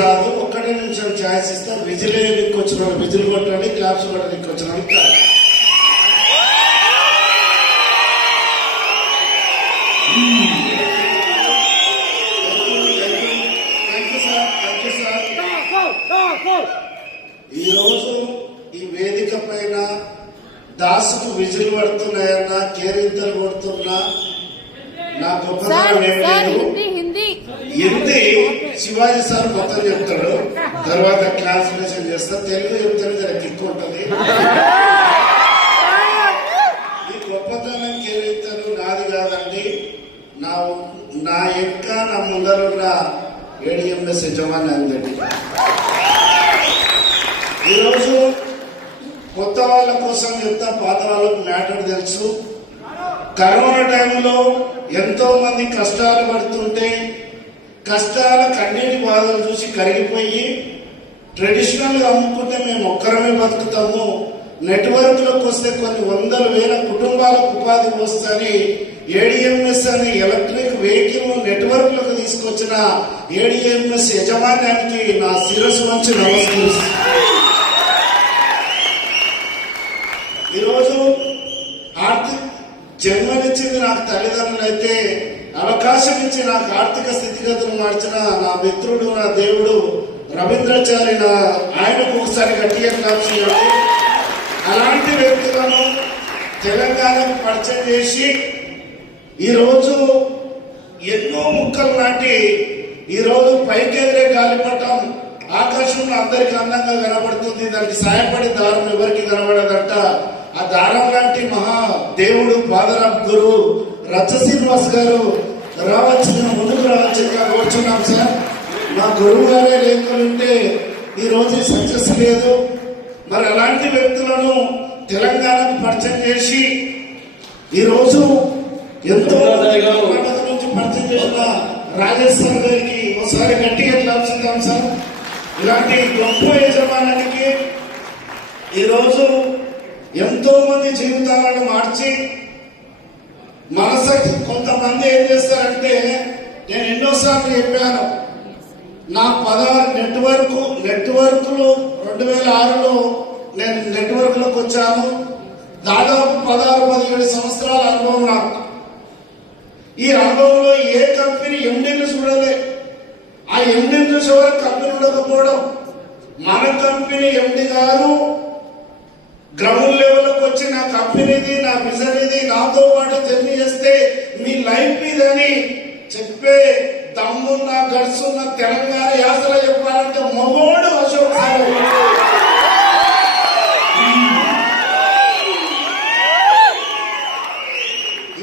రాదు. ఒక్కటే నిమిషం ఛాయిస్ ఇస్తా. విజిలే లింక్ వచ్చిన వాళ్ళు విజిల్ కొట్టండి, క్లాప్స్ కూడా లింక్ వచ్చిన వాళ్ళు ఈరోజు ఈ వేదిక పైన దాసుకు విజిల్ పడుతున్నాయన్నా, కేరింతలు కొడుతున్నా నా గొప్పతనం ఏం లేదు. హిందీ శివాజీ సార్ మొత్తం చెప్తాడు, తర్వాత ట్రాన్స్లేషన్ చేస్తా. తెలుగు చెప్తాడు, జర కిక్ ఉంటుంది. ఈ గొప్పతనం కేరింతలు నాది కాదండి, నా యొక్క నా ముందరున్న ఏడిఎంఎస్ యజమాని అందరి. ఈరోజు కొత్త వాళ్ళ కోసం చెప్తా, పాత వాళ్ళకు మ్యాటర్ తెలుసు. కరోనా టైంలో ఎంతో మంది కష్టాలు పడుతుంటే కష్టాల కన్నీటి బాధలు చూసి కరిగిపోయి ట్రెడిషనల్ గా అమ్ముకుంటే మేము ఒక్కరమే బతుకుతాము, నెట్వర్క్లోకి వస్తే కొన్ని వందల వేల కుటుంబాలకు ఉపాధి వస్తుందని ఏడిఎంఎస్ అనే ఎలక్ట్రిక్ వెహికల్ నెట్వర్క్ లోకి తీసుకొచ్చిన ఏడిఎంఎస్ యజమాన్యానికి నా శిరస్సు నుంచి నమస్కరిస్తున్నాను. ఈరోజు ఆర్థిక జన్మనిచ్చింది నాకు తల్లిదండ్రులు అయితే, అవకాశం ఇచ్చి నాకు ఆర్థిక స్థితిగతులు మార్చిన నా మిత్రుడు, నా దేవుడు రవీంద్రాచారి, ఆయనకు ఒకసారి గట్టిగా క్లాప్స్ చేయాలి. అలాంటి వ్యక్తులను తెలంగాణకు పరిచయం చేసి ఈరోజు ఎన్నో ముక్కలు నాటి ఈరోజు పైకెదిరే గాలిపటం ఆకాశంలో అందరికి అందంగా కనబడుతుంది. దానికి సాయపడే దారం ఎవరికి కనబడదంట. ఆ దారం లాంటి మహా దేవుడు పాదరాబ్ గురు రచ్చ శ్రీనివాస్ గారు రావచ్చు, ముందుకు రావచ్చుగా కూర్చున్నాం సార్. మా గురువు గారే లేకుంటే ఈ రోజు సక్సెస్ లేదు. మరి అలాంటి వ్యక్తులను తెలంగాణకు పరిచయం చేసి ఈరోజు ఎంతో నుంచి పరిచయం చేసిన రాజేశ్వర్ గారికి ఒకసారి గట్టిగా క్లాప్స్ ఇద్దాం సార్. ఇలాంటి గొప్ప యజమానానికి ఈరోజు ఎంతో మంది జీవితాలను మార్చి మనసకి కొంతమంది ఏం చేస్తారంటే, నేను ఎన్నోసార్లు చెప్పాను, నా 16 నెట్వర్క్లు 2006లో నేను నెట్వర్క్ లోకి వచ్చాను. దాదాపు 16-17 సంవత్సరాల అనుభవం నాకు. ఈ అనుభవంలో ఏ కంపెనీ ఎండీని చూడలే. ఆ ఎండీని చూసే వరకు కంపెనీ ఉండకపోవడం, మన కంపెనీ ఎండి గారు గ్రౌండ్ లెవెల్కి వచ్చి నా కంపెనీది, నా విజన్ ఇది, నాతో పాటు జర్నీ చేస్తే మీ లైఫ్ ఇదని చెప్పే దమ్మున్న గడుసున్న తెలంగాణ యాసలో చెప్పాలంటే మగోడు అశోక్ సార్.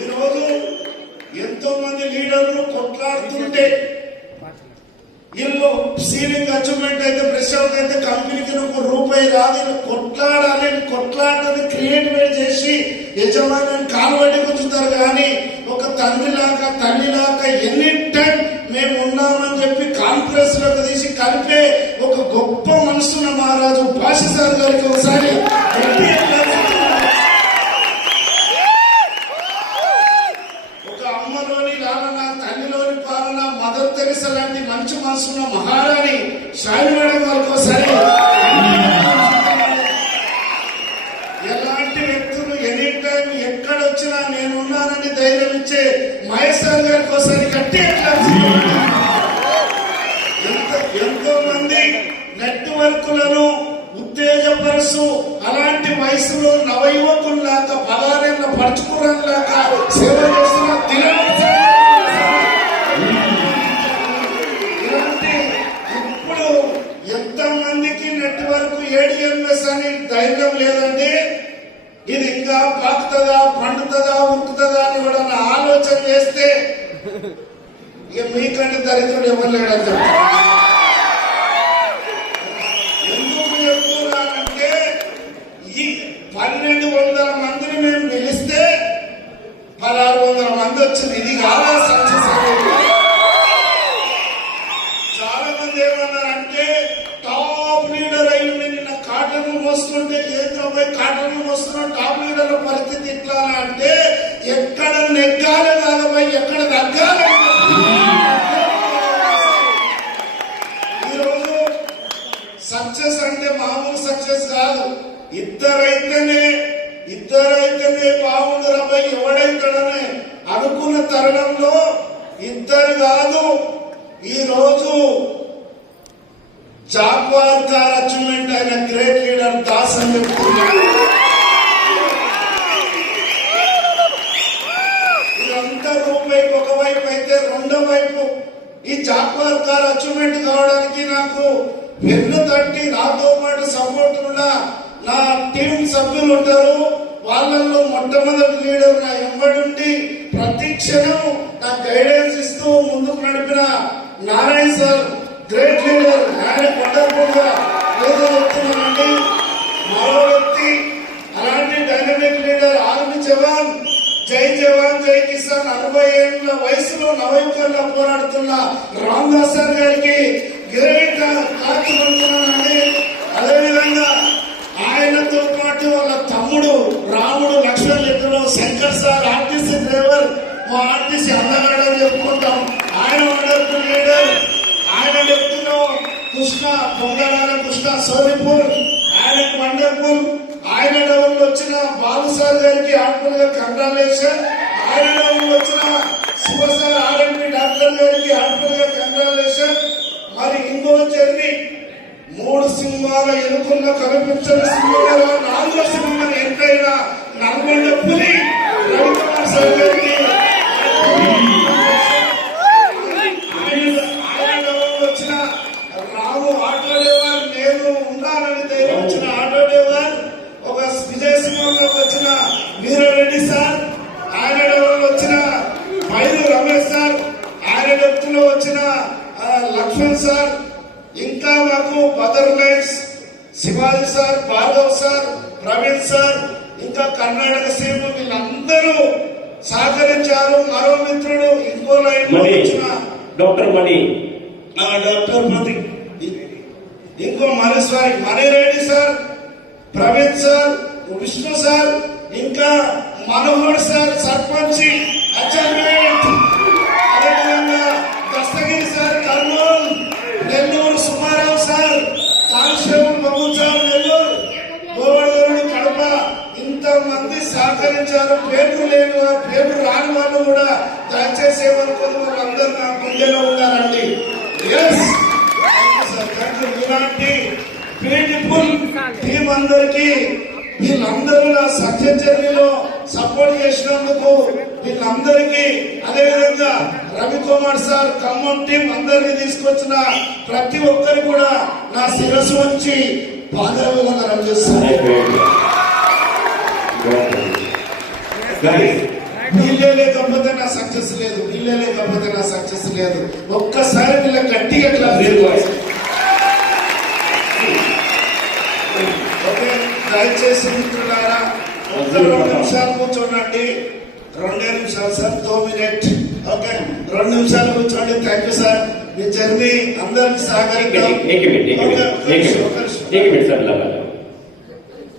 ఈరోజు ఎంతో మంది లీడర్లు కొట్లాడుతుంటే, వీళ్ళు సీలింగ్ అచీవ్మెంట్ అయితే ప్రశాంత్ అయితే కంపెనీకి ₹1 రాదు, కొట్లాడాలి, కొట్లాటని క్రియేటివ్ చేసి యజమాని కాలువడి కూర్చుంటారు. కానీ ఒక తండ్రిలాగా తల్లిలాగా ఎనీ టైం మేము ఉన్నామని చెప్పి కాన్ఫరెన్స్ లోకి తీసి కలిపే ఒక గొప్ప మనసున్న మహారాజు భాషి సార్ గారికి ఒకసారి ఒక అమ్మలోని లాలన, తల్లిలోని పాలన, మదర్ తెరిసా లాంటి మంచి మనసున్న మహారాణి షాయి మేడం గారికి ఒకసారి. ఎలాంటి వ్యక్తులు ఎనీ టైం ఎక్కడొచ్చినా నేనున్నానని ధైర్యం ఇచ్చే మహేష్ సార్ గారికి ఒకసారి గట్టిగా ఎంతో మంది నెట్వర్క్లను ఉత్తేజపరుస్తూ అలాంటి వయసులో నవయువకుల్లాగా 16 ఏళ్ల పడుచుకురంలాగా సేవ చేస్తున్న ఇలాంటి ఇప్పుడు ఎంతమందికి నెట్వర్క్ ఏడిఎంఎస్ అని ధైర్యం లేదండి. ఇది ఇంకా పాకుతుందా, పండుతుందా, ఉరుకుతుందా అని కూడా నా ఆలోచన చేస్తే ఇక మీకంటే దరిద్రుడు ఎవరు లేడని చెప్తాను. ఎందుకు చెప్తున్నానంటే, ఈ 1200 మందిని మేము పిలిస్తే 1600 మంది వచ్చింది. ఇది కాదా సక్సెస్ అనేది? చాలా మంది ఏమన్నారంటే, టాప్ లీడర్ అయి నిన్న కాటన్ మోస్తుంటే పోయి కాటన్ మోస్తున్న టాప్ లీడర్ల పరిస్థితి ఇట్లా అంటే, ఎక్కడ నెగ్గాలి కాదపోయి ఎక్కడ తగ్గాలి. ఈరోజు ఇద్దరైతేనే బాగుండు రాబాయ్ ఎవడైతాడని అనుకున్న తరుణంలో ఇద్దరు కాదు, ఈ రోజు జాగ్వార్ కార్ అచీవ్మెంట్ అయిన గ్రేట్ లీడర్ దాస్ అని చెప్తున్నాడు. ఇదంతా రూపాయికి ఒకవైపు అయితే రెండో వైపు ఈ జాగ్వార్ కార్ అచీవ్మెంట్ కావడానికి నాకు వెన్ను తట్టి నాతో పాటు సపోర్ట్ ఉన్న నా టీం సభ్యులు ఉంటారు. వాళ్ళల్లో మొట్టమొదటి లీడర్ నా ఎంబడి ప్రతి క్షణం నా గైడెన్స్ ఇస్తూ ముందుకు నడిపిన నారాయణ సార్ గ్రేట్ లీడర్. ఆయన వండర్ఫుల్ గా చెప్తున్నానండి. మరో వ్యక్తి అలాంటి డైనమిక్ లీడర్ ఆర్మీ జవాన్, జై జవాన్ జై కిసాన్ 60 ఏళ్ల వయసులో నవయుగంగా పోరాడుతున్న రామదాస్ సార్ గారికి గ్రేట్ కాచుకుంటున్నానండి. అదేవిధంగా ఆయనతో పాటు వాళ్ళ తమ్ముడు రాముడు లక్ష్మణ్ లెక్కలో శంకర్ సార్ ఆర్టీసీ డ్రైవర్, మా ఆర్టీసీ అందగాడని చెప్పుకుంటాం. ఆయన వండర్ఫుల్ లీడర్. ఆయన వ్యక్తిలో కృష్ణ పొంగడాల కృష్ణ సోనిపూర్, ఆయనకు వండర్ఫుల్. ఆయన డౌన్ వచ్చిన బాలు సార్ గారికి హార్ట్ఫుల్ గా కంగ్రాచులేషన్. ఆయన డౌన్ వచ్చిన శివసార్ ఆర్ఎంపీ డాక్టర్ గారికి హార్ట్ఫుల్ గా కంగ్రాచులేషన్. మరి ఇంకో జర్నీ 3 సింహాల ఎన్నుకున్న కనిపించని సింహాల 4వ సింహం ఎంతైనా నల్గొండ పులి రవికుమార్ సార్ గారికి ఆయన వచ్చిన రాము ఆటో డ్రైవర్, నేను ఉన్నానని ధైర్యం వచ్చిన ఆటో డ్రైవర్, ఒక విజయసింహంలో వచ్చిన వీరారెడ్డి సార్, ఆయన వచ్చిన మైరు రమేష్ సార్, ఆయన వ్యక్తిలో వచ్చిన లక్ష్మణ్ సార్, ఇంకా మాకు బదర్ లైన్స్ Shivaji sir, Bhargav sir, Praveen sir, ఇంకా కర్ణాటక సీఎం వీళ్ళందరూ సహకరించారు. మరో మిత్రుడు ఇంకో లైన్ లో వచ్చిన డాక్టర్ మణి, ఇంకో Manireddy sir, Praveen sir, Vishnu sir, ఇంకా మనోహర్ సార్ సర్పంచ్ అచీవ్మెంట్, అదేవిధంగా Dastagiri sir Kurnool, Nellore Sumarao sir, constable Babu sir Nellore, Govardhanudu Kadapa, ఇంతమంది సహకరించారు. పేర్లు లేని పేర్లు రాని వాళ్ళు కూడా దయచేసి ఏమనుకోదు, వాళ్ళందరూ నా గుండెలో ఉన్నారండి. ఇలాంటి బ్యూటిఫుల్ టీం అందరికీ వీళ్ళందరూ నా సక్సెస్ జర్నీలో సపోర్ట్ చేసినందుకు వీళ్ళందరికీ, అదేవిధంగా రవికుమార్ సార్ ఖమ్మం టీం అందరినీ తీసుకొచ్చిన ప్రతి ఒక్కరు కూడా నా శిరస్సు వచ్చి పాదాభివందనం చేస్తారు. వీళ్ళే లేకపోతే నా సక్సెస్ లేదు, వీళ్ళే లేకపోతే నా సక్సెస్ లేదు. ఒక్కసారి వీళ్ళ గట్టిగా క్లాస్ ఓకే. దయచేసి మిత్రులారా ఒక్క 2 నిమిషాలు కూర్చోండి. 2 నిమిషాలు సార్, 2 మినిట్. ఓకే, 2 నిమిషాలు కూర్చోండి. Thank you sir. Me journey అందరికి సహకరిద్దాం.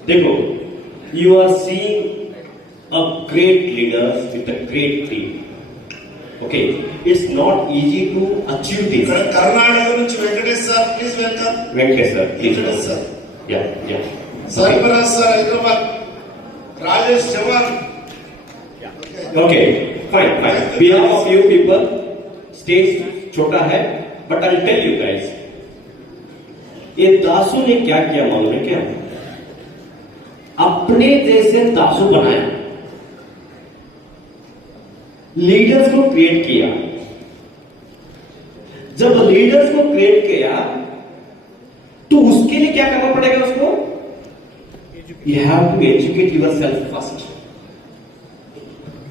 देखो, you are seeing a great leader with a great team. Okay, it's not easy to achieve this. Karnataka నుంచి Venkatesh sir, please welcome. Venkatesh sir, please. Venkatesh sir, yeah. Sarfaraz sir Hyderabad, Rajesh Jawan. Okay, fine. We have a few people. Stage छोटा है, but I'll tell you guys. ये दासू ने क्या किया मालूम है क्या? अपने जैसे दासू बनाया, लीडर्स को क्रिएट किया. जब लीडर्स को क्रिएट किया तो उसके लिए क्या करना पड़ेगा उसको? You have to educate yourself first.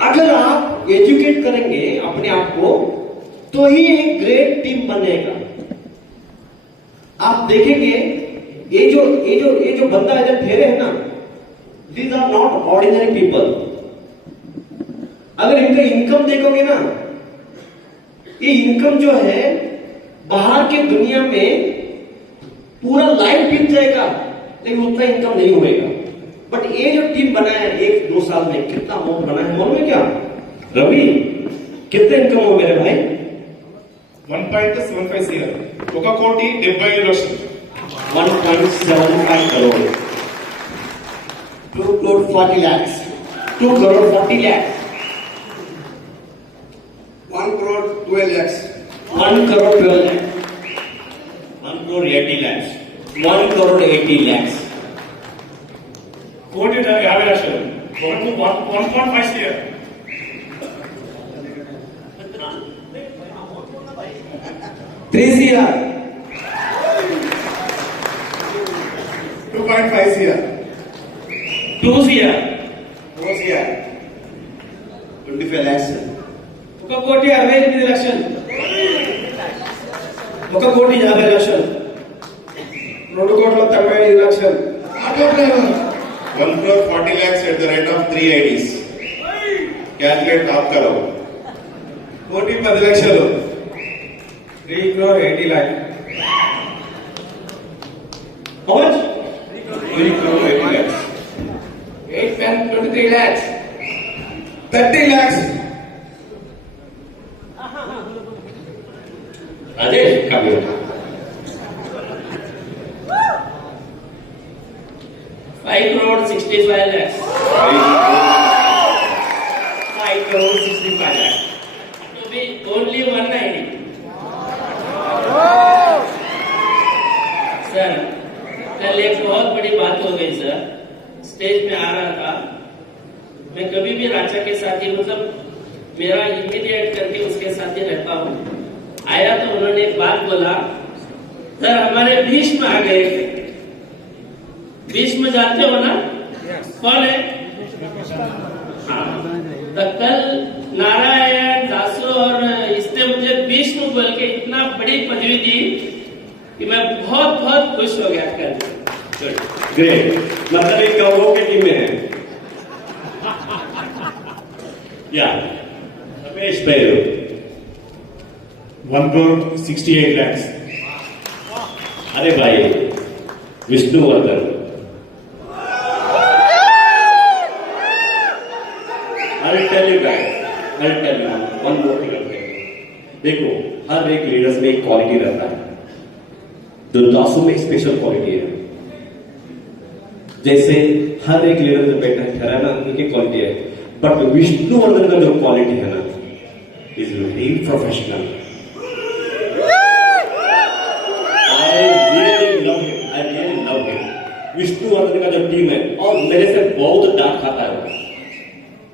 अगर आप एजुकेट करेंगे अपने आप को तो ही एक ग्रेट टीम बनेगा. आप देखेंगे ये जो बंदा इधर ठहरे हैं ना, these are not ordinary people. अगर इनका इनकम देखोगे ना, ये इनकम जो है बाहर की दुनिया में पूरा लाइफ बीत जाएगा, लेकिन उतना इनकम नहीं होगा. बट ये जो टीम बनाया है 1-2 साल में कितना अमाउंट बना है मालूम है क्या? रवि, कितना इनकम हो मेरे भाई? 1.75 CR, 1,75,00,000. 1.75 crore. 2 crore 40 lakhs. 2 crore 40 lakhs. 1 crore 12 lakhs. 1 crore 12 lakhs. 1 crore 80 lakhs. 1 crore 80 lakhs. 1,50,00,000 1.5 CR. 3 CR. 2.5 CR. 2 CR. 4 CR. 25 lakhs. 1,68,00,000. 1,50,00,000. 2,95,00,000. 1 crore 40 lakhs at the rate of 3 IDs. Calculate आप करो. 1,10,00,000. 3 crore 80 lakh. How much? 3 crore 80 lakhs. 8 and 23 lakhs. 30 lakhs. Rajesh, come here. 5 crore 65 lakhs. 5 crore 65 lakhs. To be only 190. Sir कल एक बहुत बड़ी बात हो गई sir. Stage में आ रहा था, मैं कभी भी राजा के साथ ही मतलब मेरा इमीडिएट करके उसके साथ ही रहता हूँ. आया तो उन्होंने एक बात बोला, सर हमारे भीष्म आ गए. भीष्म जानते हो ना कौन है? हाँ. तो कल नारायण दासो और इसने मुझे भीष्म बोल के इतना बड़ी पदवी दी कि मैं बहुत बहुत खुश हो गया कल. ग्रेट. मतलब एक कौरवों के टीम में है. Yeah. Ramesh Bayu. 1 crore 68 lakhs. अरे भाई Vishnuvardhana. I'll tell you guys. I'll tell you one more thing. देखो हर एक लीडर्स में एक क्वालिटी रहता है. तो दासू में एक स्पेशल क्वालिटी है. जैसे हर एक लीडर जो बैठा है ना उनकी क्वालिटी है. बट विष्णुवर्धन का जो क्वालिटी है ना is very professional. I really love him. Vishnuvardhana का जो टीम है और मेरे से बहुत डांट खाता है.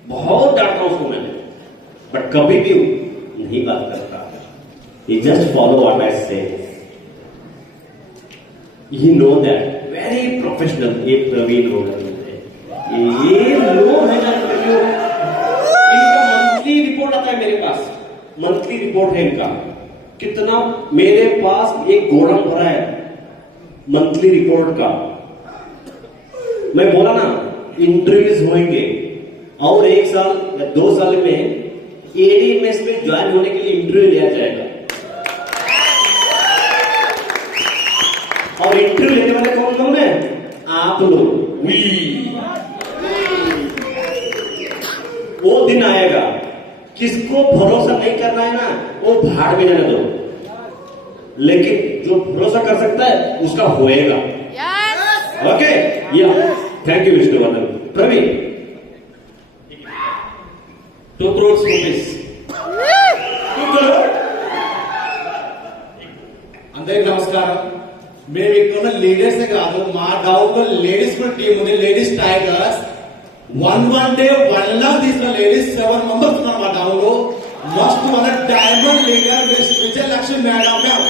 बहुत डांटा उसको मैंने, बट कभी भी नहीं बात करता. ही जस्ट फॉलो व्हाट आई से. ही नो दैट वेरी प्रोफेशनल. ये प्रवीण रोडर ये लोग है ना, इनका मंथली रिपोर्ट आता है मेरे पास. मंथली रिपोर्ट है इनका. कितना मेरे पास एक गोदाम भरा है मंथली रिपोर्ट का. मैं बोला ना इंटरव्यूज होंगे और 1 साल या 2 साल में एडीएमएस में ज्वाइन होने के लिए इंटरव्यू लिया जाएगा. और इंटरव्यू लेने वाले कौन कौन है? आप लोग. वो दिन आएगा किसको भरोसा नहीं करना है ना वो भाड़ में जाने दो. लेकिन जो भरोसा कर सकता है उसका होएगा. ओके. या thank you Vishnuvardhan. Praveen 2 crore rupees. అందరికి నమస్కారం. మేము ఇక్కడ ఉన్న లీడర్స్ కాదు, మా డౌన్లో లేడీస్ కూడా టీం ఉంది, లేడీస్ టైగర్స్. 1 day 1 lakh తీసుకున్న లేడీస్ 7 members ఉన్నారు మా డౌన్ లో. మస్ట్ మన diamond leader Vijayalakshmi madam ma'am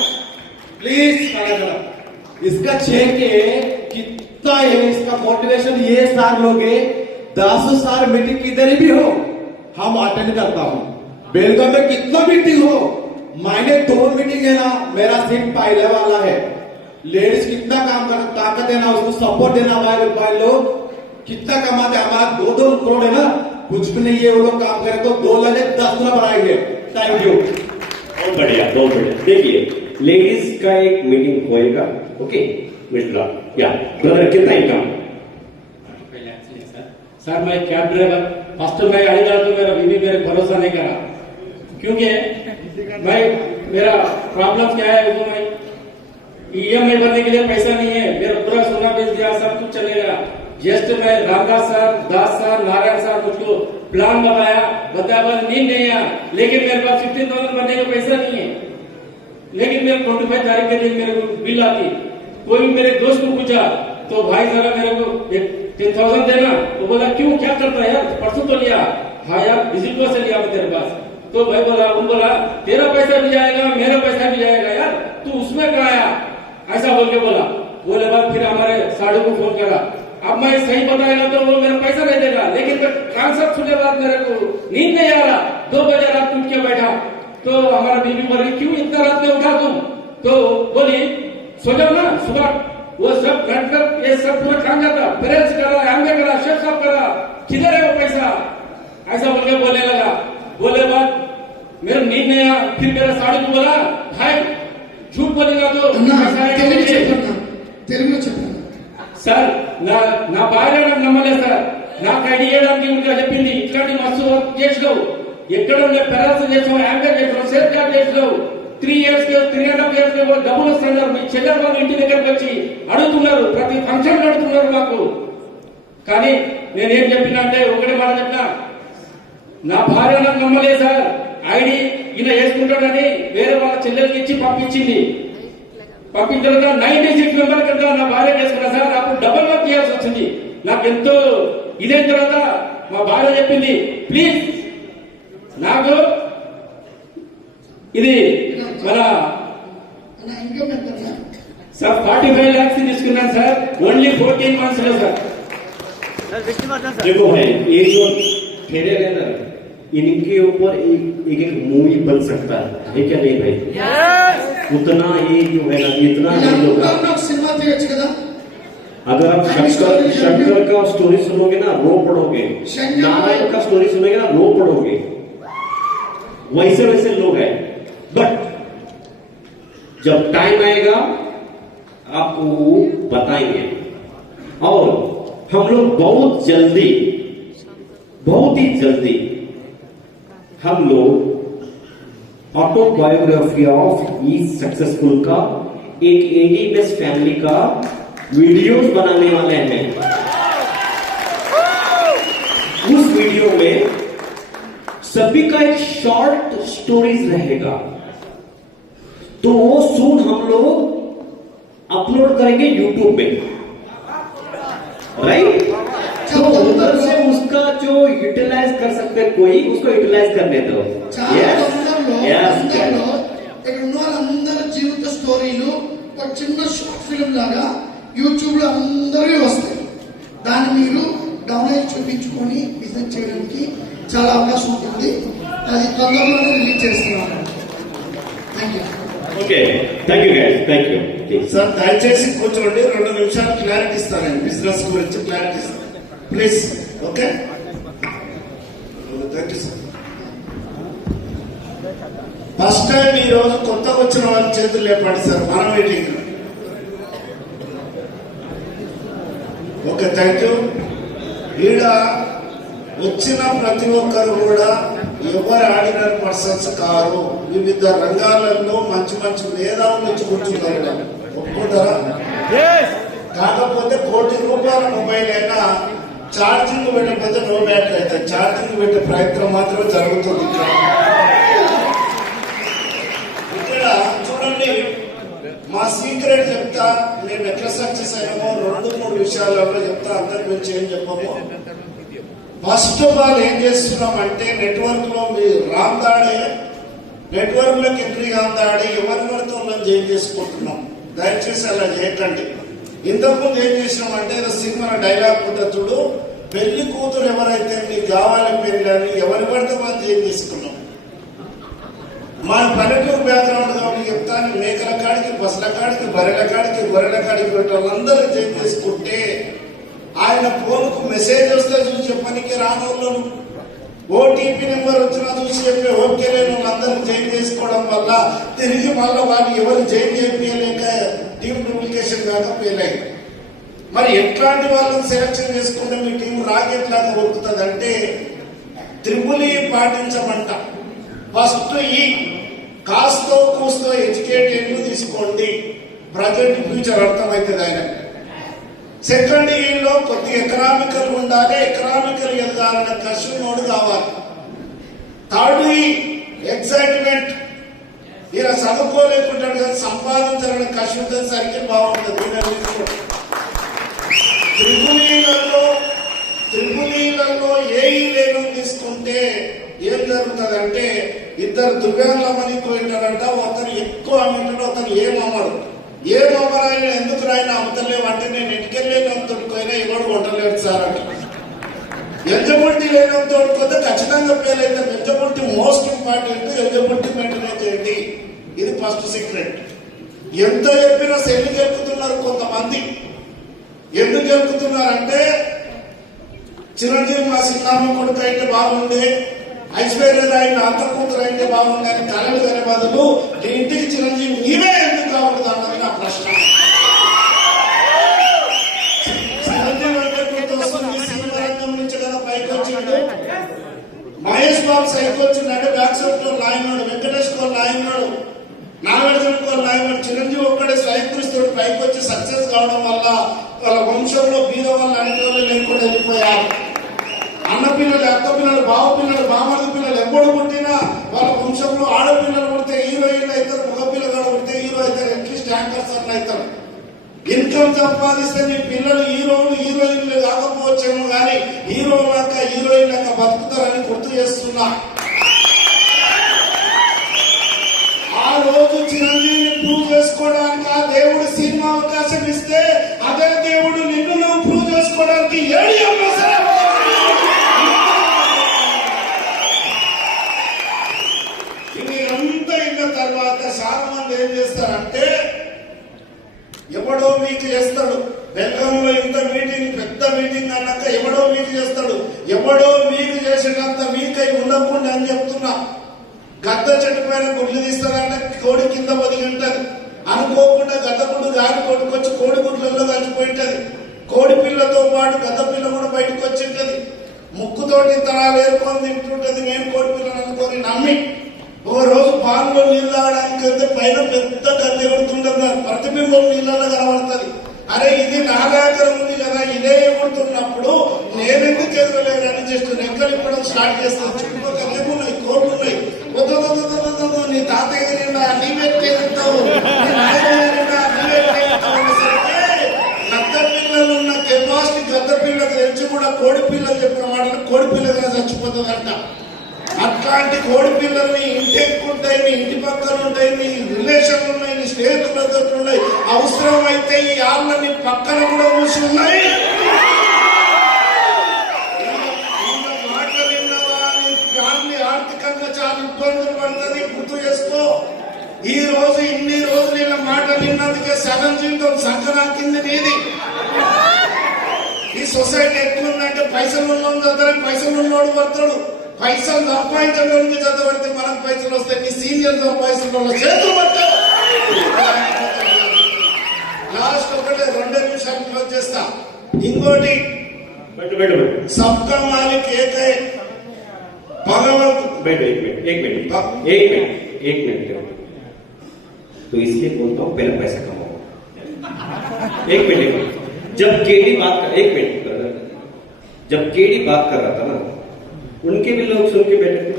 please इसका चेक कितना है, इसका मोटिवेशन ये सार लोगे 10 साल मीटिंग किधर भी हो हम अटेंड करता हूँ. बेलगाम में कितना मीटिंग हो मैंने 2 मीटिंग है ना मेरा सीट पाइले वाला है. लेडीज कितना काम कर ताकत है ना उसको सपोर्ट देना. भाई लोग कितना कमाते हैं हमारा 2 करोड़ है ना कुछ भी नहीं है. वो लोग काम करें तो 2 लाख 10 गुना बढ़ाएंगे. Thank you. बहुत बढ़िया बहुत बढ़िया. देखिए लेडीज का एक मीटिंग होएगा. ओके मिश्रा या ब्रदर कितना इनकम? सर मैं कैब ड्राइवर. फर्स्ट मैं आई था तो मेरा बीवी मेरे भरोसा नहीं करा, क्योंकि मैं मेरा प्रॉब्लम क्या है तो मैं ईएमआई भरने के लिए पैसा नहीं है. मेरा पूरा सोना बेच दिया, सब कुछ चले गया. जस्ट मैं रामदास सर, दास सर, नारायण सर मुझको प्लान बताया नींद नहीं आया, लेकिन मेरे पास 15,000 भरने का पैसा नहीं है। लेकिन मेरे 25 तारीख के दिन मेरे को बिल आती, कोई भी मेरे दोस्त को पूछा तो भाई जरा मेरे को 10,000 देना, तो बोला क्यों, क्या करता है यार, परसों तो लिया। हाँ यार विजिट से लिया मैं तेरे पास। तो भाई बोला, बोला तेरा पैसा भी जाएगा मेरा पैसा भी जाएगा यार, तू उसमें कहा आया, ऐसा बोल के बोला। बोले बाद फिर हमारे साड़ू को फोन करा, अब मैं सही बताएगा तो वो मेरा पैसा नहीं देगा, लेकिन ट्रांसफर सुनने बाद मेरे को नींद नहीं आ रहा, 2 बजे रात उठ के बैठा। तो हमारा बीबी बोली क्यों इतना रात में उठा तुम, तो बोली सो जाओ ना, सुबह वो सब नेटवर्क ये सब पूरा काम जाता, पेरेंट्स करा, एमए करा, शेफ साहब करा, किधर है वो पैसा, ऐसा बोल के बोलने लगा। बोले बाद मेरा नींद नहीं आया, फिर मेरा साड़ू को बोला भाई झूठ बोलेगा तो సార్ నా భార్య నాకు నమ్మలేదు సార్, నాకు ఐడి చేయడానికి ఇంకా చెప్పింది ఇట్లాంటి మస్తు వర్క్ చేసినావు, ఎక్కడ పెరాల్సి చేసావు, యాంకర్ చేసావు, సేఫ్ జాబ్ చేసినావు, 3 years 3.5 years డబ్బులు వస్తున్నారు, మీ చెల్లెలు వాళ్ళు ఇంటి దగ్గరకు వచ్చి అడుగుతున్నారు, ప్రతి ఫంక్షన్ అడుగుతున్నారు మాకు. కానీ నేనేం చెప్పినా అంటే ఒకటే మాట చెప్పినా, నా భార్య నాకు నమ్మలేదు సార్, ఐడి ఈయన వేసుకుంటాడని వేరే వాళ్ళ చెల్లెలకి ఇచ్చి పంపించింది. పంపించిన తర్వాత 96 మెంబర్ కింద నా భార్య చేసుకున్నా సార్, అప్పుడు డబల్ వర్క్ చేయాల్సి వచ్చింది. నాకు ఎంతో ఇదైన తర్వాత మా భార్య చెప్పింది ప్లీజ్ నాకు ఇది మన సార్ 45 lakhs తీసుకున్నాను సార్, ఓన్లీ 14 months లో సార్. देखो भाई ये जो ठेले हैं ना, इनके ऊपर एक मूवी बन सकता है क्या नहीं भाई? उतना ये जो है ना, इतना सिनेमा తీయొచ్చు కదా. अगर आप शंकर का स्टोरी सुनोगे ना रो पड़ोगे, नारायण का स्टोरी सुनोगे ना रो पड़ोगे, वैसे वैसे लोग हैं. बट जब टाइम आएगा आपको बताएंगे. और हम लोग बहुत ही जल्दी हम लोग ऑटोबायोग्राफी ऑफ ईज सक्सेसफुल का एक एडीएमएस फैमिली का वीडियोस बनाने वाले हैं. उस वीडियो में सभी का एक शॉर्ट स्टोरीज रहेगा, तो वो सून हम लोग अपलोड करेंगे यूट्यूब में, राइट? तो उधर से उसका जो यूटिलाइज कर सकते हैं कोई, उसको यूटिलाइज करने दो. ఇక్కడ ఉన్న వాళ్ళందరి జీవిత స్టోరీలు ఒక చిన్న షార్ట్ ఫిల్మ్ లాగా యూట్యూబ్ లో అందరూ వస్తాయి. దాన్ని మీరు డౌన్లోడ్ చూపించుకొని బిజినెస్ చేయడానికి చాలా అవకాశం ఉంటుంది. అది తొందరలోనే రిలీజ్ చేస్తున్నాను. Thank you. Okay, thank you guys, thank you. Sir దయచేసి కూర్చోండి, 2 నిమిషాలు క్లారిటీ ఇస్తాను, బిజినెస్ గురించి క్లారిటీ ఇస్తాను please. Okay, thank you sir. First time ఈ రోజు కొత్తగా వచ్చిన వాళ్ళ చేతులు లేపండి సార్ మన మీటింగ్. Okay, thank you. ఈడ వచ్చిన ప్రతి ఒక్కరు కూడా ఎవరు ఆర్డినరీ పర్సన్స్ కారు, వివిధ రంగాలలో మంచి మంచి మేధావులు వచ్చి కూర్చున్నారు. ఒప్పుకుంటారా? కాకపోతే ₹1,00,00,000 మొబైల్ అయినా ఛార్జింగ్ పెట్టకపోతే నో బ్యాటరీ అవుతుంది. ఛార్జింగ్ పెట్టే ప్రయత్నం మాత్రం జరుగుతుంది. ఇక్కడ చూడండి, మా సీక్రెట్ చెప్తా, మేము ఎట్లా సక్సెస్ అయినామో 2-3 విషయాలలో చెప్తా, అందరి గురించి ఏం చెప్పాము. ఫస్ట్ ఆఫ్ ఆల్ ఏం చేస్తున్నామంటే నెట్వర్క్ లో మీరు రాందాడే నెట్వర్క్ లోకి ఎంట్రీ కాందాడే ఎవరి పడితే వాళ్ళని జాయిన్ చేసుకుంటున్నాం. దయచేసి అలా చేయకండి. ఇంతకుముందు ఏం చేసినామంటే సినిమా డైలాగ్ ఉంటుంది చూడు, పెళ్లి కూతురు ఎవరైతే మీకు కావాలి పెళ్లి అని ఎవరి పడితే వాళ్ళు జాయిన్ చేసుకున్నాం. మన పల్లెటూరు బ్యాక్గ్రౌండ్ కాబట్టి చెప్తాను, మేకల కాడికి, బస్సుల కాడికి, బర్రెల కాడికి, గొర్రెల కాడికి పెట్టే వాళ్ళందరూ జాయిన్ చేసుకుంటే ఆయన ఫోన్కు మెసేజ్ వస్తే చూసి చెప్పడానికి రానోళ్ళు, ఓటీపీ నెంబర్ వచ్చినా చూసి చెప్పి ఓకే లేని వాళ్ళందరినీ జాయిన్ చేసుకోవడం వల్ల తిరిగి మళ్ళీ వాళ్ళు ఎవరు జాయిన్ చేయలేక టీమ్ డూప్లికేషన్ కాక ఫెయిల్ అయింది. మరి ఎట్లాంటి వాళ్ళని సెలక్షన్ చేసుకుంటే మీ టీం రాకెట్ లాగా ఉరుకుతుంది అంటే త్రిపులి పాటించమంట. ఫస్ట్ ఈ కాస్తో కూస్తో ఎడ్యుకేటెడ్ తీసుకోండి, ప్రజెంట్ ఫ్యూచర్ అర్థమవుతుంది. ఆయన సెకండ్ ఇయర్లో కొద్ది ఎకనామికల్ ఉండాలి, ఎకనామికల్ ఎదగాలన్న కష్టనోడు కావాలి. థర్డ్ ఎక్సైట్మెంట్, ఇలా చదువుకోలేకుంటాడు కదా, సంపాదించాలని కష్టం ఉంటుంది, సరికి బాగుంటుంది. త్రిపులీలలో ఏఈ లేను తీసుకుంటే ఏం జరుగుతుంది అంటే, ఇద్దరు దివ్యాంగులమని పోయినారంట, ఒకరు ఎక్కువ అమ్మింటాడు, ఒకరు ఏమమ్మడు. ఏమమ్మరాయన ఎందుకు రాయన అమ్ముతలేవు అంటే, నేను ఎటుకెళ్ళేనంత తోడుకోయినా ఎవరు వంటలేడు సార్ అంటే. ఎలిజిబిలిటీ లేనంత తోడుకోతే ఖచ్చితంగా ఫెయిల్ అయితే. Eligibility most important, eligibility maintain చేయండి. ఇది ఫస్ట్ సీక్రెట్. ఎంత చెప్పినా సెల్లు గెలుపుతున్నారు కొంతమంది. ఎందుకు గెలుపుతున్నారంటే, చిరంజీవి మా సినిమా కొడుకు అయితే బాగుండే, ఐశ్వర్య రాయ్ అంత కూతురు అయితే బాగుంది అని కలలు కనే బదులు నీ ఇంటికి చిరంజీవి నీవే ఎందుకు కాకూడదు అన్నది నా ప్రశ్న. చిరంజీవి అంటే గుర్తొస్తుంది, సినిమా రంగం నుంచి కదా పైకి వచ్చిండు. మహేష్ బాబు సైకి వచ్చిందంటే బ్యాక్ సైడ్ లో లాయన్నాడు, వెంకటేష్ కో లాయన్నాడు, నాగార్జున కో లాయన్నాడు. చిరంజీవి ఒక్కడే సైకరిస్తుడు పైకి వచ్చి సక్సెస్ కావడం వల్ల వాళ్ళ వంశంలో బీద వాళ్ళు అనేటి వాళ్ళు లేకుండా వెళ్ళిపోయారు. అన్న పిల్లలు, అక్క పిల్లలు, బావ పిల్లలు, బామర్ది పిల్లలు ఎప్పుడు పుట్టినా వాళ్ళ వంశంలో ఆడపిల్లలు పుడితే హీరోయిన్లు అవుతారు, మగ పిల్లలు పుడితే హీరో అవుతారు, అట్లీస్ట్ యాంకర్స్ అన్న అవుతారు. ఇన్కమ్ సంపాదిస్తే మీ పిల్లలు హీరోలు హీరోయిన్లు కాకపోవచ్చేమో కానీ హీరోలాక హీరోయిన్ లాగా బతుకుతారని గుర్తు చేస్తున్నా. ఆ రోజు చిరంజీవిని ప్రూవ్ చేసుకోవడానికి ఆ దేవుడు సినిమా అవకాశం ఇస్తే, అదే దేవుడు నిన్ను నువ్వు ప్రూవ్ చేసుకోవడానికి ఏడు అంతా ఇన్న తర్వాత చాలా మంది ఏం చేస్తారంటే, ఎవడో మీకు చేస్తాడు. బెంగంలో ఇంత మీటింగ్, పెద్ద మీటింగ్ అన్నాక ఎవడో మీకు చేస్తాడు. ఎవడో మీకు చేసేటంత మీకై ఉండకుండా అని చెప్తున్నా. గద్ద చెట్టు పైన గుడ్లు తీస్తారంటే కోడి కింద ఒదిగింటది. అనుకోకుండా గద్దగుడ్డు గాలి కొట్టుకొచ్చి కోడి గుడ్లలో కలిసిపోయింటది. కోడి పిల్లతో పాటు గద్ద పిల్ల కూడా బయటకు వచ్చింటది. ముక్కుతోటి తరాలు ఏర్కొని తింటుంటది. నేను కోడి పిల్లని అనుకొని నమ్మి ఒక రోజు బాన్లో నీళ్ళు తాగడానికి వెళ్తే పైన పెద్ద గద్ద ఎగుడుతుంటది, ప్రతిబింబం నీళ్ళలో కనబడుతుంది. అరే ఇది నా దగ్గర ఉంది కదా, ఇదే ఎగుడుతున్నప్పుడు నేనెందుకు ఎదురలేదని జస్ట్ రెక్కలు ఇప్పడం స్టార్ట్ చేస్తాను. చుట్టుపక్కల ఏమున్నాయి, కోట్లు ఉన్నాయి. నీ తాతయ్య నిండా నీవెట్టేస్తావు, గద్ద పిల్లలు ఉన్న కెపాసిటీ గద్ద పిల్లకి తెచ్చి కూడా కోడి పిల్లలు చెప్పిన మాటలు కోడి పిల్లగా చచ్చిపోతుందంట. అట్లాంటి కోడి పిల్లల్ని ఇంటి ఎక్కుంటాయి, నీ ఇంటి పక్కన ఉంటాయి, నీ రిలేషన్లు ఉన్నాయి, నీ స్నేహితులతో ఉన్నాయి. అవసరం అయితే ఈ ఆళ్ళని పక్కన కూడా మూసి ఉన్నాయి. మాటలు విన్నవా, నీ ఫ్యామిలీ ఆర్థికంగా చాలా ఇబ్బందులు పడుతుంది. గుర్తు చేసుకో. ఈ రోజు ఇన్ని రోజులు ఇలా మాటలు విన్నందుకే సగం జీవితం సంకనాకింది నీది. ఈ సొసైటీ ఎట్లుందంటే, పైసలు ఉన్నోడు చదవని, పైసలు ఉన్నోడు పడతాడు. పైసలు సంపాదించడానికి చదవడితే మనకు పైసలు వస్తాయి. నీ సీనియర్ సంపాదించిన చేతులు పట్టావు. లాస్ట్ ఒకటే 2 నిమిషాలు క్లోజ్ చేస్తా. ఇంకోటి, సబ్కా మాలిక్ ఏకై भगवत बैठो एक मिनट तो इसलिए बोलता हूँ पहले पैसा कमाओ। एक मिनट जब केडी बात कर रहा था ना, उनके भी लोग सुन के बैठे थे,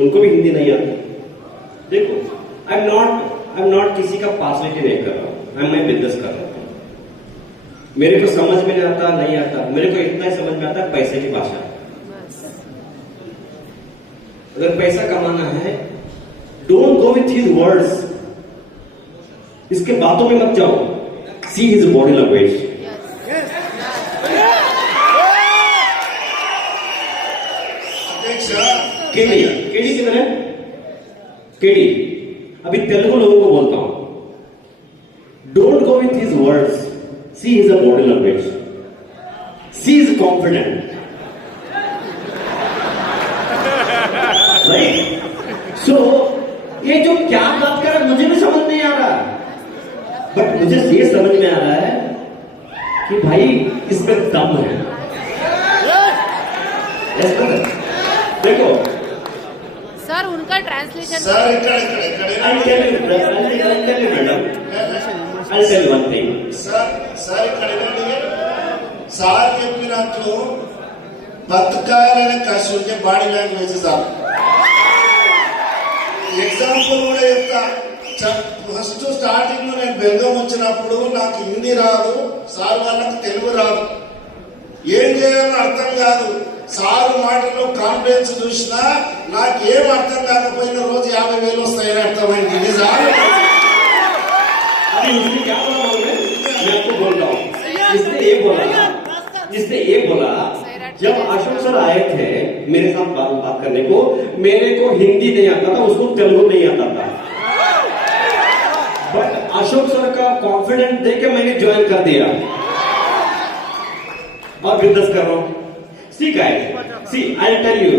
उनको भी हिंदी नहीं आती। देखो आई एम नॉट किसी का पार्सलिटी नहीं कर रहा हूँ, मैं बिजनेस कर रहा हूँ। मेरे को समझ में नहीं आता, नहीं आता, मेरे को इतना ही समझ में आता पैसे की भाषा। अगर पैसा कमाना है, don't go with his words, इसके बातों में मत जाओ, see his body language. KD किधर है? केडी अभी तेलुगु लोगों को बोलता हूं, don't go with his words, see his body language, see is confident. Right? So ये जो क्या बात कर रहा है मुझे भी समझ नहीं आ रहा, बट मुझे ये समझ में आ रहा है कि भाई इसमें दम है। देखो सर उनका translation sir madam I'll tell you one thing. Sir ఇక్కడ ఏంటంటే సార్ చెప్పినట్లు బతకాలనే కష్టం ఉంటే బాడీ లాంగ్వేజ్ సార్. ఎగ్జాంపుల్ కూడా చెప్తా. ఫస్ట్ స్టార్టింగ్ లో నేను బెల్గం వచ్చినప్పుడు నాకు హిందీ రాదు, సార్ వాళ్ళకి తెలుగు రాదు, ఏం చేయాలో అర్థం కాదు. సారు మాటల్లో కాన్ఫిడెన్స్ చూసినా నాకు ఏం అర్థం కాకపోయిన రోజు 50,000 వస్తాయని అర్థమైంది. ఇది సార్ अभी उसने क्या बोला मालूम है? मैं आपको बोल रहा हूँ. इसने ये बोला जब अशोक सर आए थे मेरे साथ बात करने को, मेरे को हिंदी नहीं आता था, उसको तेलुगु नहीं आता था, बट अशोक सर का कॉन्फिडेंस देख के मैंने ज्वाइन कर दिया और बिजनेस कर रहा हूँ. See guys, see I tell you,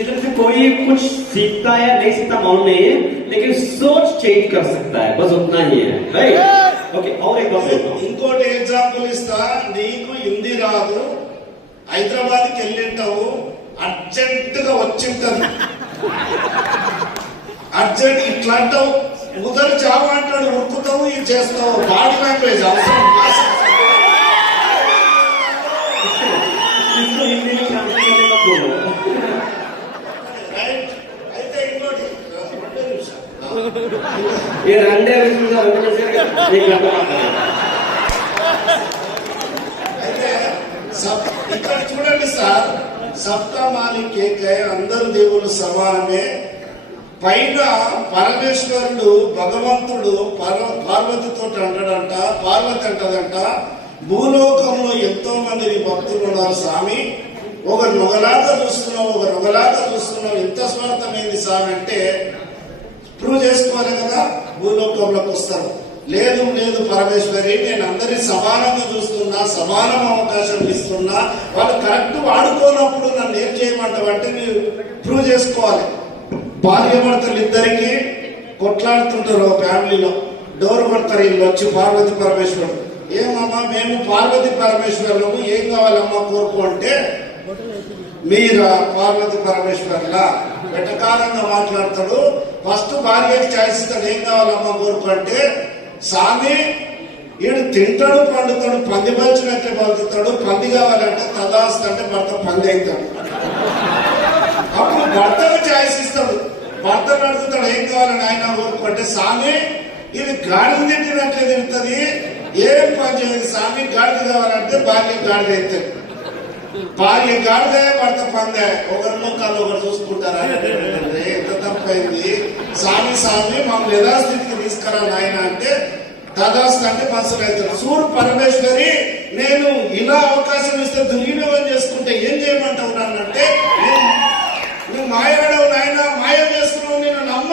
इधर से कोई कुछ सीखता है नहीं सीखता मालूम नहीं है, लेकिन सोच चेंज कर सकता है, बस उतना ही है, राइट? ओके, और एक बात बोलता हूँ. ఇంకోటి ఎగ్జాంపుల్ ఇస్తా. నీకు హిందీ రాదు, హైదరాబాద్కి వెళ్ళింటావు, అర్జెంట్ గా వచ్చింటది, అర్జెంట్ ఇట్లా అంటావు, ఉదరు చావు అంటాడు, ఉరుకుతావు, ఇది చేస్తావు. బాడీ లాంగ్వేజ్ అవసరం. इसको हिंदी में ट्रांसलेट करने का बोलो. రైట్. అయితే ఇంకోటి 2 నిమిషాలు. ये रंडे एक घंटा అయితే ఇక్కడ చూడండి సార్, సబ్కా మాలిక్ ఏకే, అందరు దేవుళ్ళు సమానమే. పైన పరమేశ్వరుడు భగవంతుడు పార్వతితో అంటాడంట, పార్వతి అంటదంట, భూలోకంలో ఎంతో మంది భక్తులు ఉన్నారు స్వామి, ఒకలాగా చూస్తున్నావు, ఎంత స్వార్థమైంది స్వామి అంటే ప్రూవ్ చేసుకోవాలి కదా, భూలోకంలోకి వస్తారు. లేదు పరమేశ్వరి, నేను అందరినీ సమానంగా చూస్తున్నా, సమానం అవకాశం ఇస్తున్నా, వాళ్ళు కరెక్ట్ వాడుకోనప్పుడు నన్ను ఏం చేయమంటావు అంటే మీరు ప్రూవ్ చేసుకోవాలి. భార్యాభర్తలు ఇద్దరికి కొట్లాడుతుంటారు ఫ్యామిలీలో, డోర్ కొడతారు వీళ్ళు వచ్చి, పార్వతి పరమేశ్వరుడు. ఏమమ్మా మేము పార్వతి పరమేశ్వరులకు ఏం కావాలమ్మా కోరుకు అంటే, మీరా పార్వతి పరమేశ్వర్లా వెటకారంగా మాట్లాడతాడు. ఫస్ట్ భార్యకి ఛాయిస్ ఇస్తాడు, ఏం కావాలమ్మా కోరుకు అంటే, స్వామి ఈడు తింటాడు, పండుతాడు, పంది పలిచినట్టే బతుకుతాడు, పంది కావాలంటే తదాస్తు అంటే భర్త పంది అవుతాడు. అప్పుడు భర్తకు ఛాయిస్ ఇస్తాడు, భర్తను అడుగుతాడు, ఏం కావాలని ఆయన కోరుకు అంటే, స్వామి ఇది గాడిద తింటినట్లే తింటది, ఏం పని చేయదు స్వామి, గాడిద కావాలంటే భార్య గాడిద అవుతాడు. భార్య గాడిదే, భర్త పందే, ఒకరి ముఖాలు ఒకరు చూసుకుంటారా, ఎంత తప్పైంది స్వామి, మమ్మల్ని యథాస్థితికి తీసుకురా నాయన అంటే తదాస్తు అంటే మనసులు అవుతారు. సూర్ పరమేశ్వరి, నేను ఇలా అవకాశం ఇస్తే దుర్వినియోగం చేసుకుంటే ఏం చేయమంటావు అంటే, నువ్వు మాయవాడవు నాయన, మాయం చేస్తున్నావు, నేను నమ్మ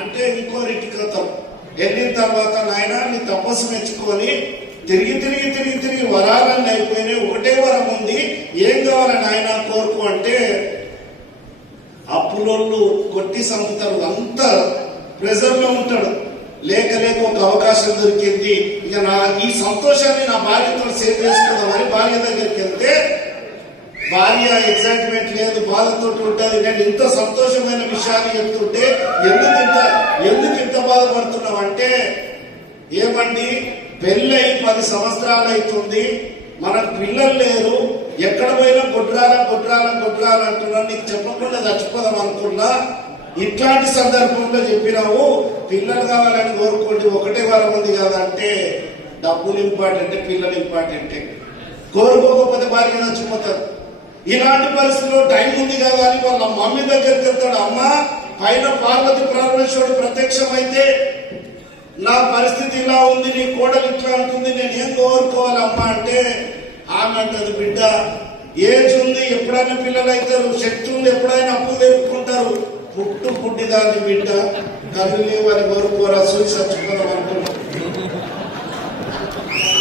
అంటే ఇంకో రిటికతావు. వెళ్ళిన తర్వాత నాయన నీ తపస్సు మెచ్చుకొని తిరిగి వరాలన్నీ అయిపోయినాయి, ఒకటే వరం ఉంది, ఏం కావాలని ఆయన కోరుకు అంటే, అప్పులోళ్ళు కొట్టి చంపుతారు, అంత ప్రెజర్ లో ఉంటాడు. లేక ఒక అవకాశం దొరికింది, ఇక నా ఈ సంతోషాన్ని నా భార్యతో సేవ్ చేసుకుందామని భార్య దగ్గరికి వెళ్తే, భార్య ఎగ్జైట్మెంట్ లేదు, బాధతో ఉంటుంది. నేను ఇంత సంతోషమైన విషయాన్ని చెప్తుంటే ఎందుకు ఇంత బాధపడుతున్నావు అంటే, ఏమండి పెళ్ళై 10 సంవత్సరాలు అవుతుంది, మనకు పిల్లలు లేరు, ఎక్కడ పోయినా గొడ్రాల అంటున్నా, నీకు చెప్పకుండా చచ్చిపోదాం అనుకున్నా, ఇట్లాంటి సందర్భంలో చెప్పినావు, పిల్లలు కావాలని కోరుకోండి, ఒకటే వరం ఉంది కదా అంటే, డబ్బులు ఇంపార్టెంటే, పిల్లలు ఇంపార్టెంటే, కోరుకోకపోతే భార్య చచ్చిపోతారు. ఇలాంటి పరిస్థితుల్లో టైం ఉంది కదా అని వాళ్ళ మమ్మీ దగ్గరికి వెళ్తాడు, అమ్మ పైన పార్వతి పరమేశ్వరుడు ప్రత్యక్షమైతే నా పరిస్థితి ఇలా ఉంది, నీ కోడలు ఇట్లా ఉంటుంది, నేను ఏం కోరుకోవాలమ్మా అంటే, ఆమె అంటది, బిడ్డ ఏజ్ ఉంది, ఎప్పుడైనా పిల్లలు అవుతారు, శక్తి ఉంది, ఎప్పుడైనా అప్పులు తెరుపుకుంటారు, పుట్టిదాన్ని బిడ్డ, కళ్ళు లేవని కోరుకోరా, సూచి చచ్చిపోదాం అనుకున్నాం.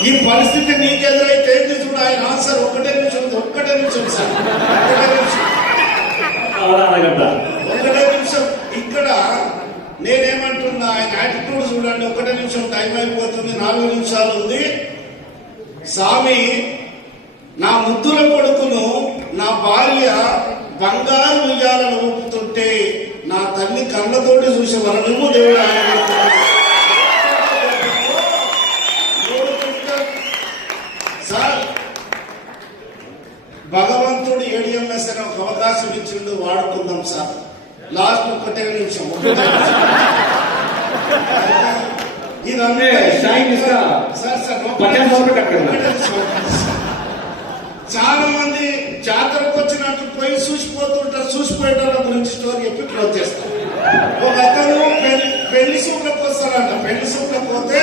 ఈ పరిస్థితి నీకెదురైతే ఏంటి చూడు ఆయన ఆన్సర్. ఒకటే నిమిషం సార్, ఒకటే నిమిషం. ఇక్కడ నేనేమంటున్నా, ఆయన యాటిట్యూడ్ చూడండి. ఒకటే నిమిషం, టైం అయిపోతుంది, 4 నిమిషాలు ఉంది. స్వామి నా ముద్దుల కొడుకును నా భార్య బంగారు ఉయ్యాలను ఊపుతుంటే నా తల్లి కళ్ళతోటి చూసే వరణము దేవుడు భగవంతుడు ఏడిఎంఎస్ అనే ఒక అవకాశం ఇచ్చిండు, వాడుకుందాం సార్. లాస్ట్ ఒకటే నిమిషం. ఇదంతా शाइन इसका సార్ 50 रुपए कट करना। చాలా మంది జాతరకు వచ్చినట్టు పోయి చూసిపోతుంటారు, చూసిపోయేటోళ్ళ గురించి స్టోరీ చెప్పి క్లోజ్ చేస్తారు. ఒక అతను పెళ్లి సూట్లకు వస్తాడంట. పెళ్లి సూట్లకు పోతే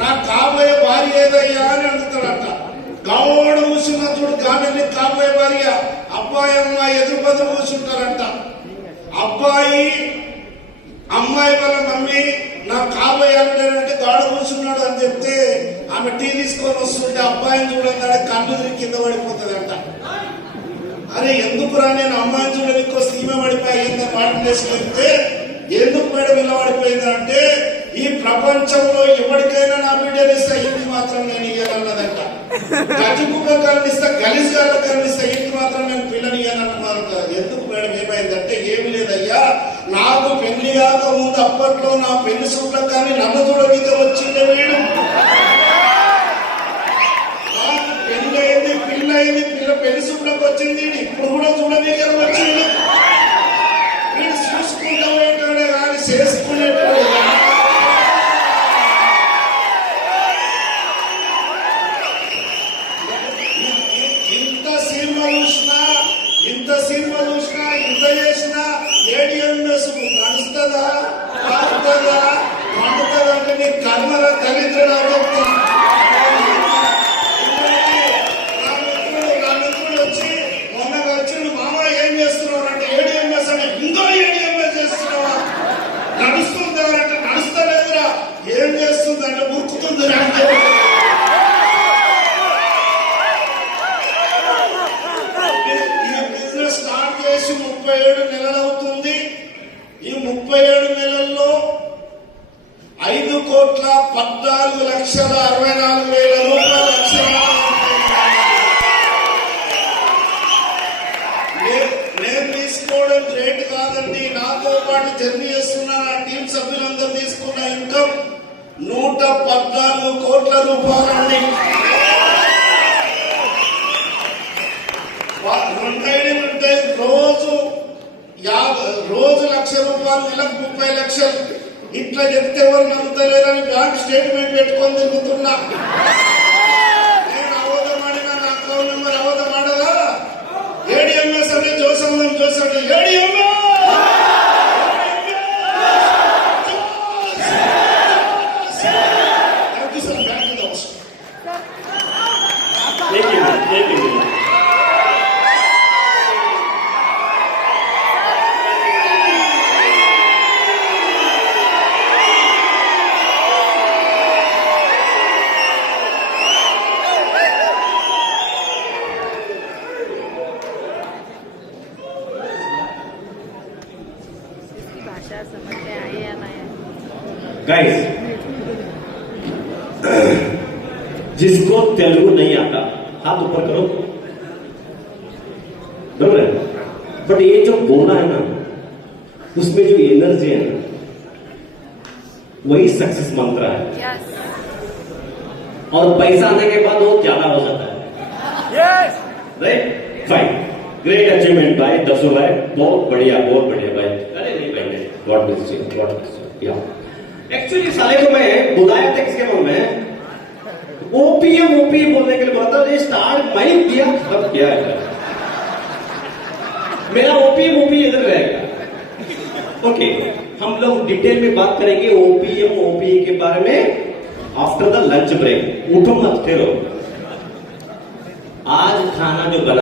నాకు కాబోయే భార్య ఏదయ్యా అని అడుగుతాడంట. గౌడ కూర్చున్న చూడు గామెల్ని కాబోయే భార్య. అబ్బాయి అమ్మాయి ఎదురు బదులు కూర్చుంటారంట. అబ్బాయి అమ్మాయి వాళ్ళ మమ్మీ నాకు కాబోయే అంటే గాడు కూర్చున్నాడు అని చెప్తే ఆమె టీ తీసుకొని వస్తుంటే అబ్బాయిని చూడగానే కళ్ళు తిరిగి కింద పడిపోతుందంట. అరే ఎందుకురా నేను అమ్మాయిని చూడడానికి వస్తే ఈమె పడిపోయిందని వాటి చేసుకెళ్తే ఎందుకు మేడం ఇలా పడిపోయిందంటే ఈ ప్రపంచంలో ఎవరికైనా నా బిడ్డలు ఇస్తా, ఇంటి మాత్రం నేను ఇయ్యాలన్నదంట. గజి కుక్క కరణిస్తా, గలీజ్ గారు కరణిస్తా, ఇంటి మాత్రం నేను పిల్లని ఇయ్యాలన్నమాట. ఎందుకు మేడం ఏమైందంటే ఏమి లేదయ్యా, నాకు పెళ్లి కాక ముందు అప్పట్లో నా పెళ్లి సూట్లకు కానీ నన్ను చూడడానికి వచ్చిండే వీడు. నాకు పెళ్ళయింది, పిల్లయింది, పెళ్లి సూట్లకు వచ్చింది, ఇప్పుడు కూడా చూడడానికి వచ్చింది. వీడు చూసుకుంటూ ఉంటాడే కానీ చేసుకునేటోడు. ఇంత సినిమా చూసినా ఇంత చేసినా ఏడిఎంఎస్ నడుస్తుందా, కాదుతుందా, పండుతుందా అంటే నీ కర్మల దరిద్రుడు అవుతా. నా మిత్రుడు వచ్చి మొన్న వచ్చిండు, మామ ఏం చేస్తున్నావు అంటే ఏడిఎంఎస్ అంటే ఇంకో ఏడిఎంఎస్ చేస్తున్నావా, నడుస్తుందా అంటే నడుస్తలేదురా, ఏం చేస్తుంది అంటే ఉరుకుతుంది అంటే. స్టార్ట్ చేసి 37 నెలలు అవుతుంది. ఈ 37 నెలల్లో 5,14,64,000 రూపాయలు నేను తీసుకోవడం గ్రేట్ కాదండి. నాతో పాటు జర్నీ చేస్తున్న నా టీం సభ్యులందరూ తీసుకున్న ఇన్కమ్ 114 కోట్ల రూపాయలండి. రోజు ₹1,00,000, నెలకు 30 లక్షలు. ఇట్లా చెప్తే ఎవరు నమ్ముతలేరని బ్యాంక్ స్టేట్మెంట్ పెట్టుకొని తిరుగుతున్నా. నేను అవధమాడినా నా అకౌంట్ నెంబర్ అవధమాడదా. ఏడిఎంఎస్ అంటే జోసంలో చూసాడు ఏడిఎంఎస్. भाषा समझ में आई या नहीं? गाइस, जिसको तेलुगु नहीं आता हाथ ऊपर करो, बराबर है। बट ये जो बोलना है ना, उसमें जो एनर्जी है ना, वही सक्सेस मंत्र है। Yes. और पैसा आने के बाद वो ज्यादा हो जाता है। राइट, फाइन, ग्रेट अचीवमेंट भाई, 10 भाई, बहुत बढ़िया भाई। अरे नहीं भाई, God bless you, God bless you. Actually साले को मैं बुलाया था किसके मन में, ओपीएम बोलने के लिए बोला था। ये स्टार्ट माइक दिया, खत्म किया है। मेरा ओपीएम इधर रहेगा। ओके, हम लोग डिटेल में बात करेंगे ओपीएम के बारे में आफ्टर द लंच ब्रेक। उठो मत, फिरो। आज खाना जो बना